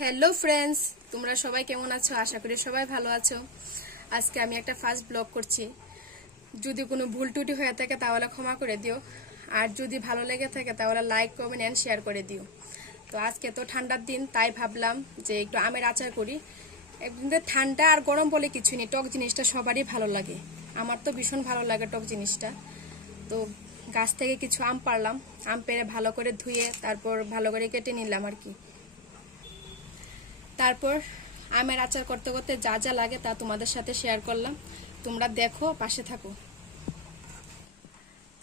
Hello friends, তোমরা সবাই কেমন আছো? আশা করি সবাই ভালো আছো। আজকে আমি একটা ফার্স্ট ব্লগ করছি। যদি কোনো ভুল ত্রুটি হয়ে থাকে তাহলে ক্ষমা করে দিও, আর যদি ভালো লেগে থাকে তাহলে লাইক, কমেন্ট অ্যান্ড শেয়ার করে দিও। তো আজকে তো ঠান্ডার দিন, তাই ভাবলাম যে একটু আমের আচার করি। একদিন ঠান্ডা আর গরম বলে কিছু নেই, টক জিনিসটা সবারই ভালো লাগে। আমার তো ভীষণ ভালো লাগে টক জিনিসটা। তো গাছ থেকে কিছু আম পাড়লাম, আম পেড়ে ভালো করে ধুয়ে তারপর ভালো করে কেটে নিলাম আর কি। তারপর আমের আচার করতে করতে যা যা লাগে তা তোমাদের সাথে শেয়ার করলাম, তোমরা দেখো, পাশে থাকো।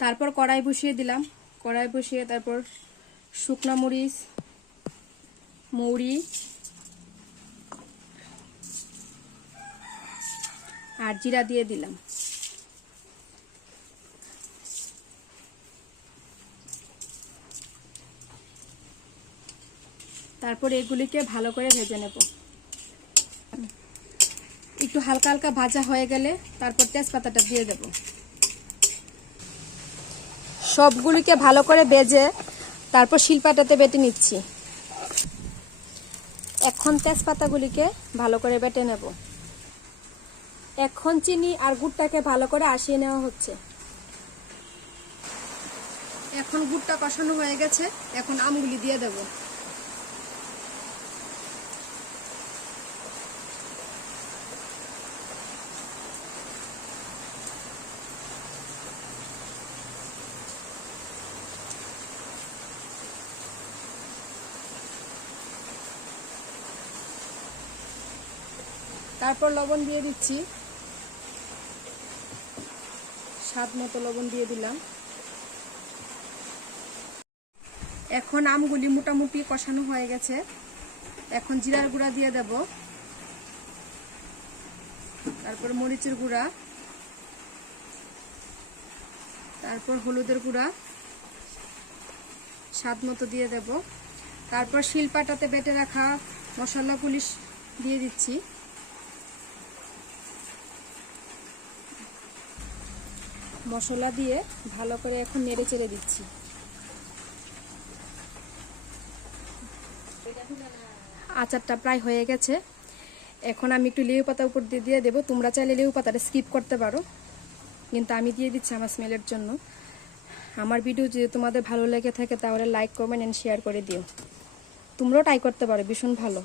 তারপর কড়াই বসিয়ে দিলাম, কড়াই বসিয়ে তারপর শুকনো মরিচ, মৌরি আর জিরা দিয়ে দিলাম। তারপর এগুলিকে ভালো করে ভেজে নেব। একটু হালকা হালকা ভাজা হয়ে গেলে তারপর তেজপাতাটা দিয়ে দেব। সবগুলিকে ভালো করে ভেজে তারপর শিলপাটাতে বেটে নিচ্ছি। এখন তেজপাতাগুলিকে ভালো করে বেটে নেব। এখন চিনি আর গুড়টাকে ভালো করে আশিয়ে নেওয়া হচ্ছে। এখন গুড়টা কষানো হয়ে গেছে, এখন আমগুলি দিয়ে দেব। তারপর লবণ দিয়ে দিচ্ছি, স্বাদ মতো লবণ দিয়ে দিলাম। এখন আমগুলি মোটামুটি কষানো হয়ে গেছে, এখন জিরার গুঁড়া দিয়ে দেব, তারপর মরিচের গুঁড়া, তারপর হলুদের গুঁড়া স্বাদ মতো দিয়ে দেব। তারপর শিলপাটাতে বেটে রাখা মশলাগুলি দিয়ে দিচ্ছি। মশলা দিয়ে ভালো করে এখন নেড়ে চেড়ে দিচ্ছি। আচারটা প্রায় হয়ে গেছে, এখন আমি একটু লেবু পাতা উপর দিয়ে দিয়ে দেবো। তোমরা চাইলে লেবু পাতাটা স্কিপ করতে পারো, কিন্তু আমি দিয়ে দিচ্ছি আমার স্মেলের জন্য। আমার ভিডিও যদি তোমাদের ভালো লেগে থাকে তাহলে লাইক, কমেন্ট অ্যান্ড শেয়ার করে দিও। তোমরাও ট্রাই করতে পারো, ভীষণ ভালো।